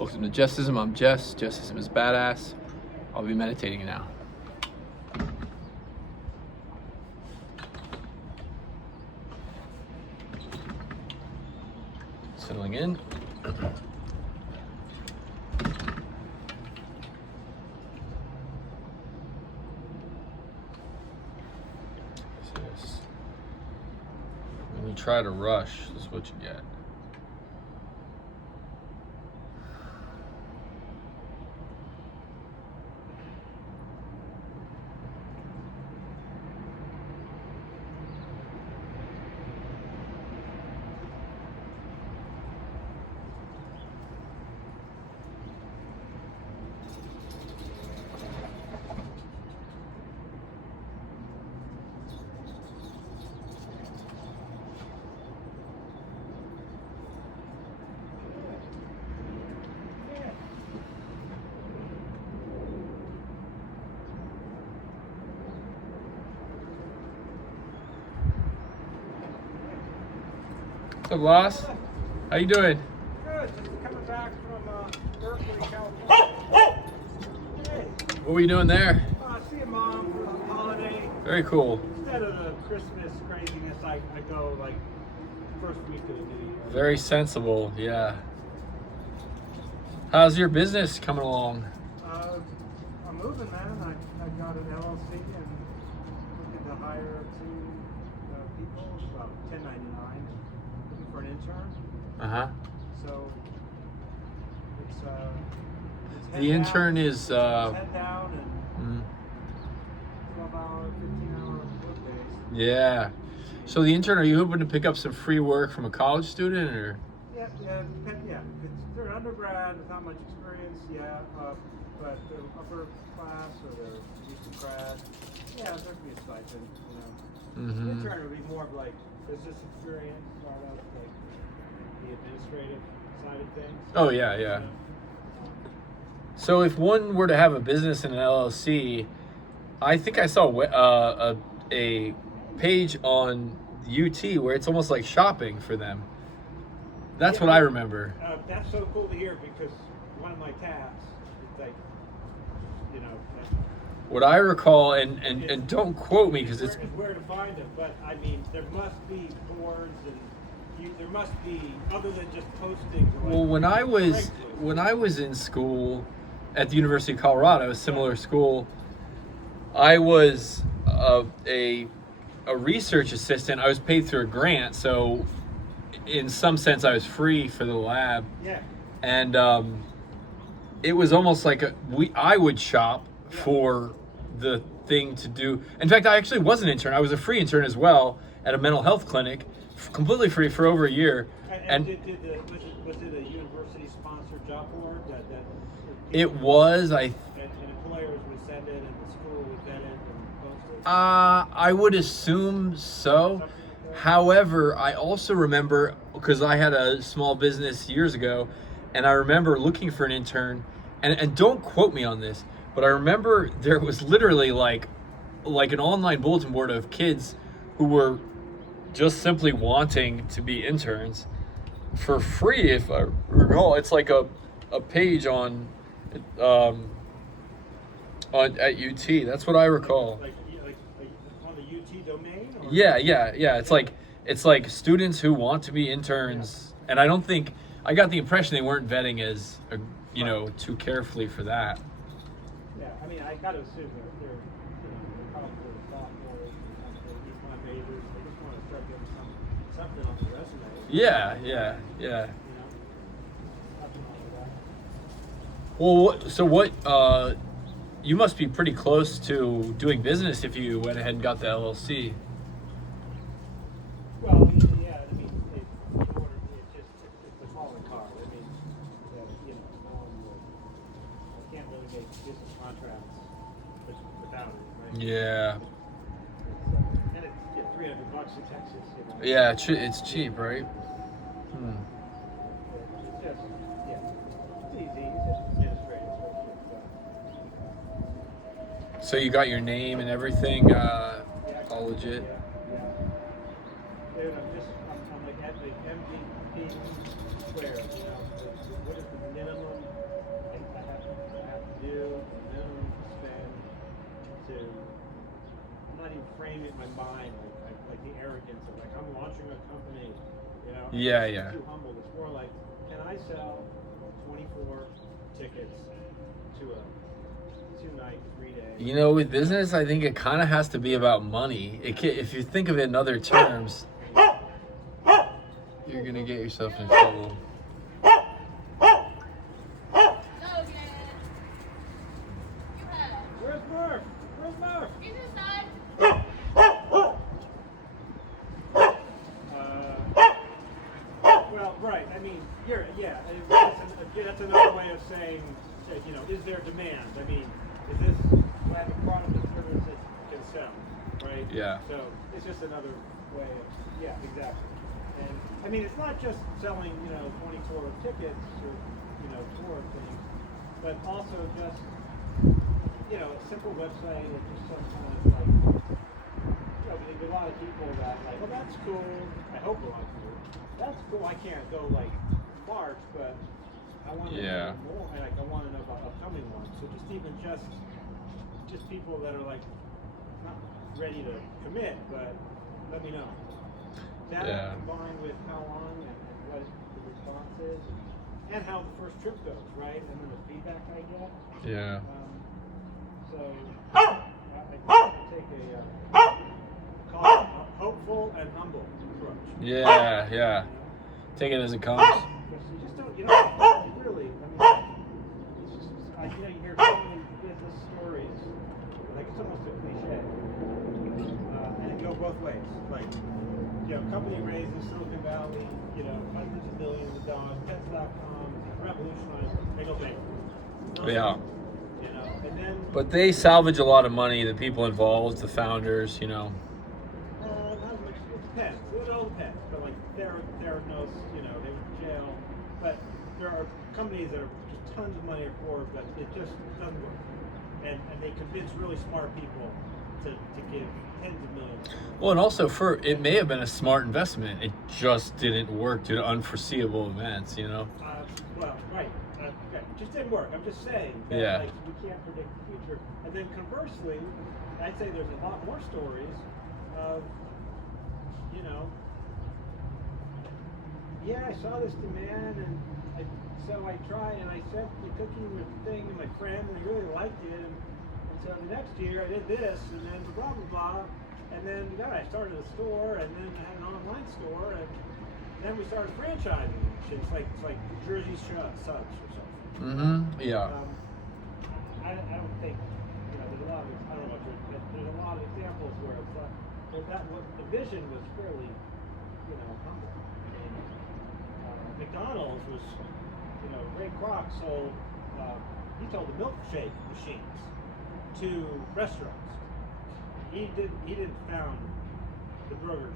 Welcome to Jesism. I'm Jess. Jesism is badass. I'll be meditating now. Settling in. When you try to rush, this is what you get. What's up, Loss? How you doing? Good. Just coming back from Berkeley, California. Hey. What were you doing there? Seeing Mom for the holiday. Very cool. Instead of the Christmas craziness, I go like first week of the new year. Very sensible, yeah. How's your business coming along? I'm moving, man. I got an LLC and looking to hire two people, about 1099, looking for an intern. Uh-huh. So it's head The down, intern is head down and 12-hour, 15-hour work days. yeah. So the intern, are you hoping to pick up some free work from a college student, or? Yeah. If they're an undergrad with not much experience, but they're upper class or they're recent grad, there could be a stipend, Mm-hmm. Intern would be more of like business experience, part of like the administrative side of things. Oh yeah. So if one were to have a business in an LLC, I think I saw a page on UT where it's almost like shopping for them. That's what I remember. That's so cool to hear because one of my tasks is like, What I recall, and don't quote me because it's where to find them. But I mean, there must be boards and there must be other than just postings. well, when I was in school at the University of Colorado, a similar school, I was a research assistant. I was paid through a grant, so in some sense I was free for the lab. Yeah. And it was almost like I would shop for the thing to do. In fact, I actually was an intern. I was a free intern as well at a mental health clinic, completely free for over a year. And was it a university-sponsored job board? It was. And employers would send it, and the school would get it and post it? I would assume so. However, I also remember, because I had a small business years ago, and I remember looking for an intern, and don't quote me on this, but I remember there was literally like an online bulletin board of kids who were just simply wanting to be interns for free, if I recall. It's like a page on at UT. That's what I recall. Like on the UT domain? Or? Yeah. It's like students who want to be interns, and I got the impression they weren't vetting as too carefully for that. Yeah, I mean, I got to assume they're probably sophomores, econ majors. They just want to start getting something on the resume. Yeah. Something like that. Well, you must be pretty close to doing business if you went ahead and got the LLC. Well, in order, it's a calling card. I mean, I can't really make business contracts without it, right? Yeah. And it's $300 in Texas, Yeah, it's cheap, right? It's just, it's easy. It's just administrative. So you got your name and everything, all legit. I'm like at the MVP square, what is the minimum in my mind, like the arrogance of like, I'm launching a company, you know. Yeah, it's yeah. Too humble. It's more like, can I sell 24 tickets to a 2-night, 3-day? You know, with business, I think it kind of has to be about money. If you think of it in other terms, you're gonna get yourself in trouble. Where's Murph? Where's Murph? He's inside. Well, right. I mean, that's another way of saying, you know, is there demand? I mean, is this what the product or service that can sell, right? Yeah. So it's just another way of, yeah, exactly. And I mean, it's not just selling, you know, 24 tickets or, you know, tour things, but also just, you know, a simple website or just some kind of like, you know, there's a lot of people that like, well, that's cool. I hope a lot of people. That's cool. I can't go like March, but I want to know more. Like I want to know about upcoming ones. So just people that are like not ready to commit, but let me know. That combined with how long and what the response is, and how the first trip goes, right? And then the feedback I get. Yeah. So I take call it a hopeful and humble approach. Yeah, yeah. Take it as it comes. You just don't, you know, really. I mean, it's just, you know, you hear so many business stories, like it's almost a cliche, and it go both ways. Like, you know, company raised in Silicon Valley, you know, hundreds of millions of dollars, Pets.com, revolutionized, they go bankrupt. Yeah. You know, and then. But they salvage a lot of money, the people involved, the founders, you know. Not as much. It depends. It all depends. But like Theranos, you know, they went to jail. But there are companies that are just tons of money for, but it just doesn't work. And they convince really smart people to give tens of millions. Well, and also it may have been a smart investment. It just didn't work due to unforeseeable events, you know. Well, right. It just didn't work. I'm just saying that like, we can't predict the future. And then conversely, I'd say there's a lot more stories of, you know, yeah, I saw this demand, and so I tried, and I sent the cookie with the thing to my friend, and he really liked it, and so the next year I did this, and then blah blah blah, and then I started a store, and then I had an online store, and then we started franchising. It's like Jersey Subs or something. Mm-hmm. Yeah. I don't think, you know, there's a lot of, I don't know what you're, but there's a lot of examples where it's like, what the vision was fairly, you know, humble. I mean, McDonald's was, you know, Ray Kroc sold, he sold the milkshake machines to restaurants. He didn't found the burger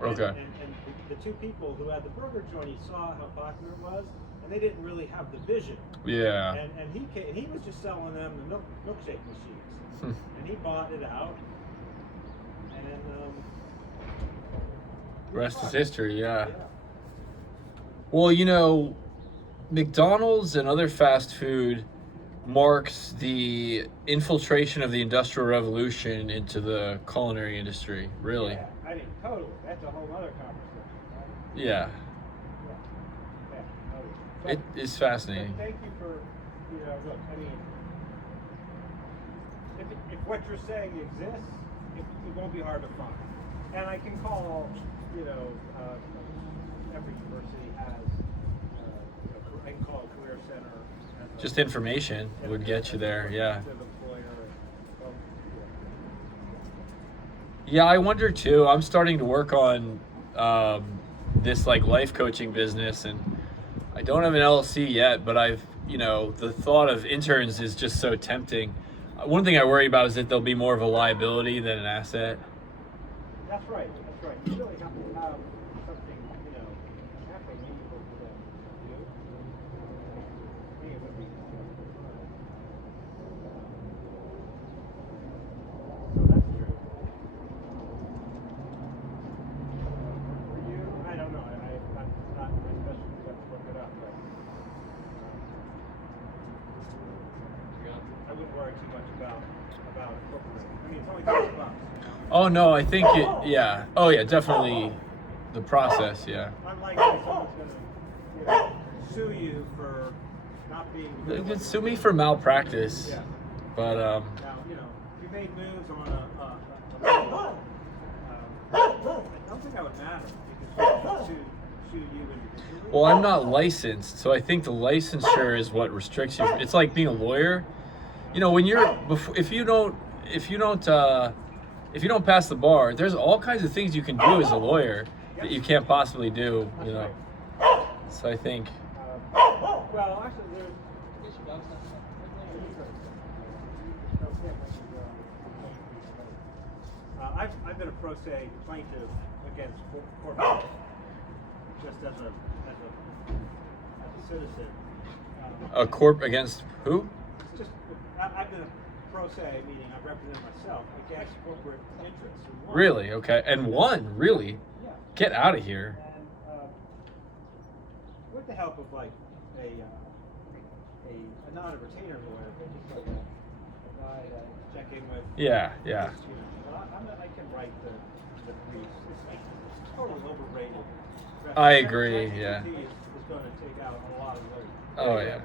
joint. Okay. And the two people who had the burger joint, he saw how popular it was, and they didn't really have the vision. Yeah. And he was just selling them the milkshake machines, and he bought it out. And rest is history. Yeah. Well, you know, McDonald's and other fast food marks the infiltration of the Industrial Revolution into the culinary industry, really. Yeah, I mean, totally. That's a whole other conversation, right? Yeah. Yeah, totally. It is fascinating. Thank you for, you know, look, I mean, if what you're saying exists, it won't be hard to find. And I can call, you know, every university has, I can call a career center. Just information would get you there, yeah. Yeah, I wonder too. I'm starting to work on this like life coaching business, and I don't have an LLC yet, but I've, you know, the thought of interns is just so tempting. One thing I worry about is that they'll be more of a liability than an asset. That's right. You really have to have something, you know, happen meaningful for them to do. Me, it would be. So that's true. For you, I don't know. I'm not my specialty. Let's look it up. But, I wouldn't worry too much about incorporating. I mean, it's only $50, you know? Oh no, I think it. Yeah. Oh yeah, definitely. The process. Yeah. Unlikely someone's going to, you know, sue you for not being. They could sue me for malpractice. Yeah. But Now, you know, if you made moves on a label, I don't think that would matter because sue you individually. well, I'm not licensed, so I think the licensure is what restricts you. It's like being a lawyer. You know, when if you don't pass the bar, there's all kinds of things you can do as a lawyer that you can't possibly do. You know. So I think. Well, actually, there's. I've been a pro se plaintiff against corporate, just as a citizen. A corp against who? Just I've been a pro se, meaning I represent myself against corporate interests. And won. Really? Okay. And one, really? Yeah. Get out of here. And with the help of like a not a retainer lawyer, but just like a guy that I check in with. Yeah, yeah. Just, you know, I can write the briefs. It's totally overrated. I agree. Yeah. Is going to take out a lot of work. Oh yeah.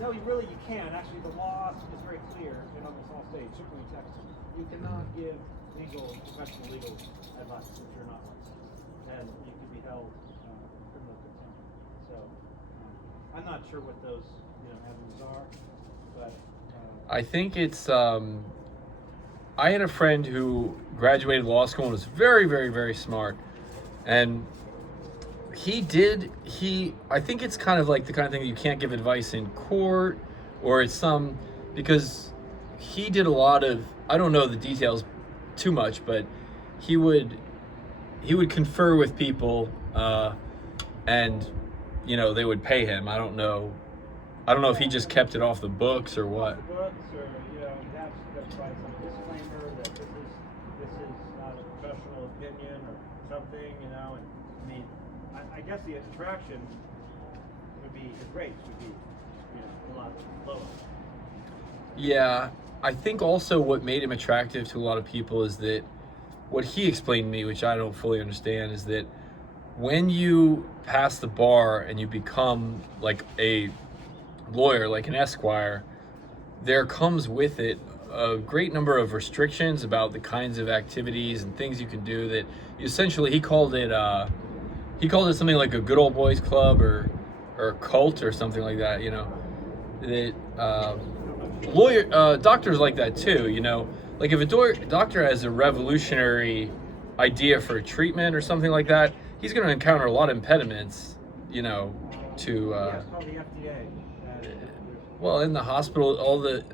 No, you can. Actually, the law is very clear in almost all states, certainly in Texas. You cannot give professional legal advice if you're not licensed, and you can be held criminal contempt. So I'm not sure what those avenues are, but I think it's. I had a friend who graduated law school and was very, very, very smart, and I think it's kind of like the kind of thing that you can't give advice in court, or it's because he did a lot of, I don't know the details too much, but he would confer with people, and they would pay him. I don't know if he just kept it off the books or what. The books, or you have to provide some disclaimer that this is not a professional opinion or something, and I mean, I guess the attraction would be his rates would be a lot lower. Yeah, I think also what made him attractive to a lot of people is that what he explained to me, which I don't fully understand, is that when you pass the bar and you become like a lawyer, like an esquire, there comes with it a great number of restrictions about the kinds of activities and things you can do that essentially he called it something like a good old boys club or a cult or something like that, that doctors like that too, like if a doctor has a revolutionary idea for a treatment or something like that, he's going to encounter a lot of impediments, to it's called the FDA. well, in the hospital, all the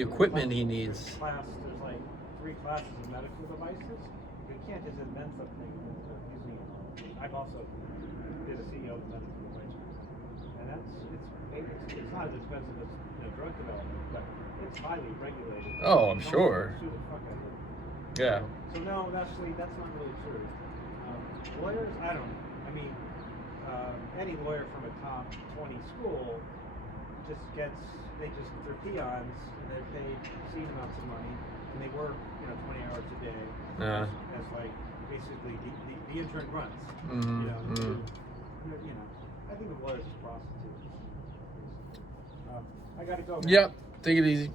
equipment he needs. There's like 3 classes of medical devices. You can't just invent something using it. I've also been a CEO of a medical device, and it's not as expensive as drug development, but it's highly regulated. Oh, I'm sure. Sue the fuck out of it. Yeah. So no, actually, that's not really true. Lawyers, I don't know. I mean, any lawyer from a top 20 school they're peons and they're paid obscene amounts of money and they work 20 hours a day as like basically the intern runs. I think of lawyers as prostitutes. I gotta go. Yep. Take it easy.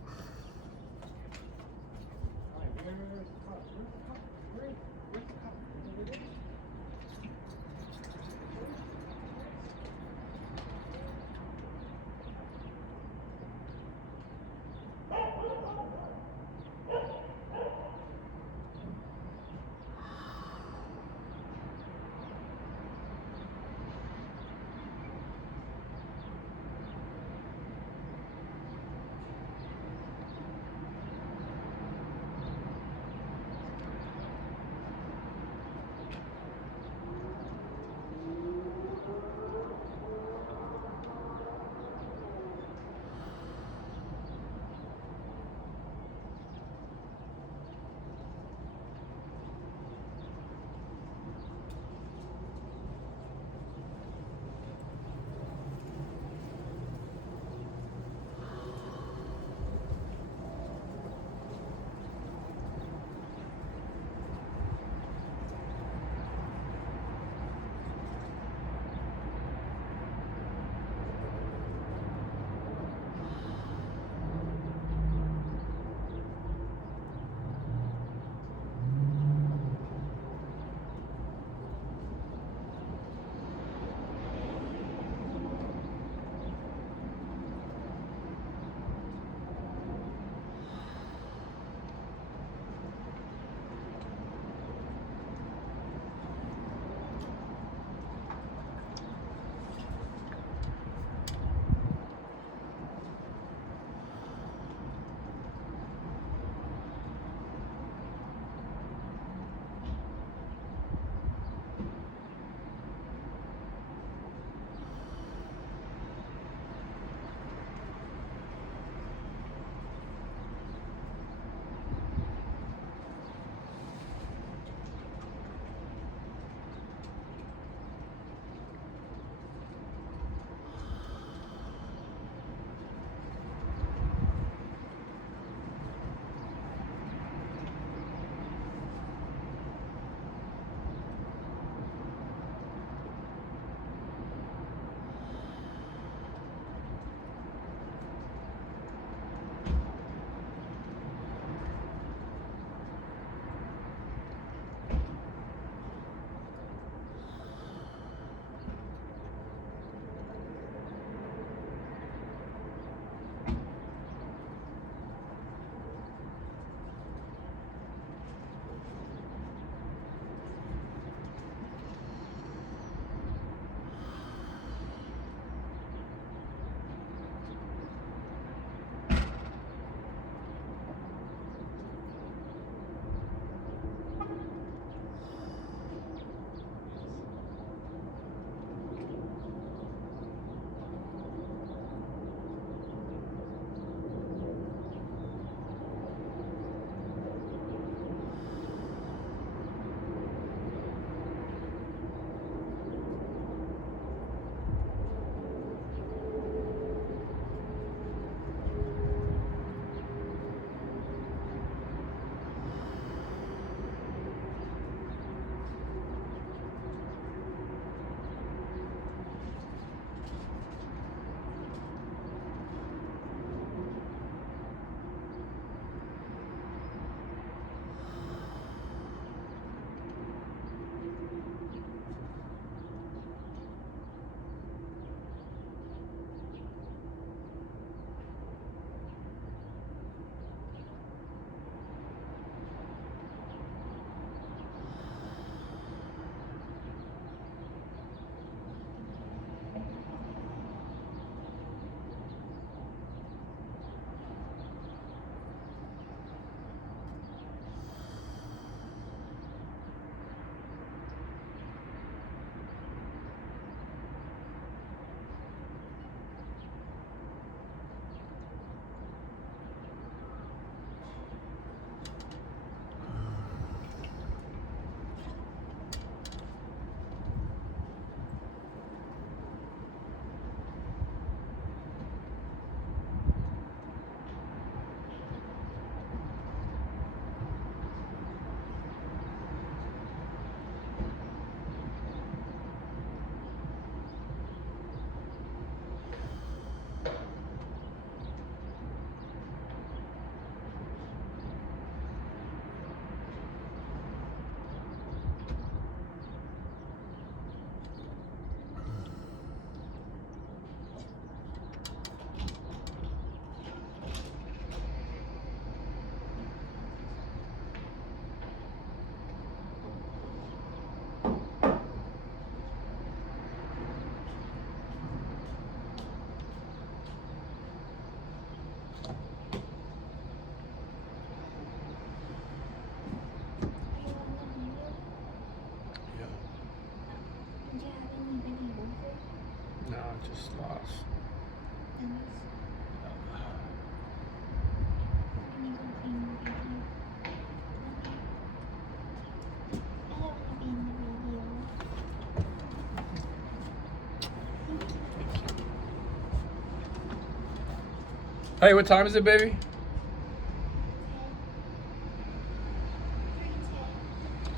Hey, what time is it, baby?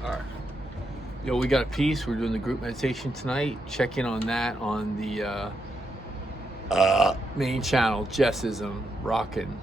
All right. Yo, we got a piece. We're doing the group meditation tonight. Check in on that on the main channel, Jesism, rockin'.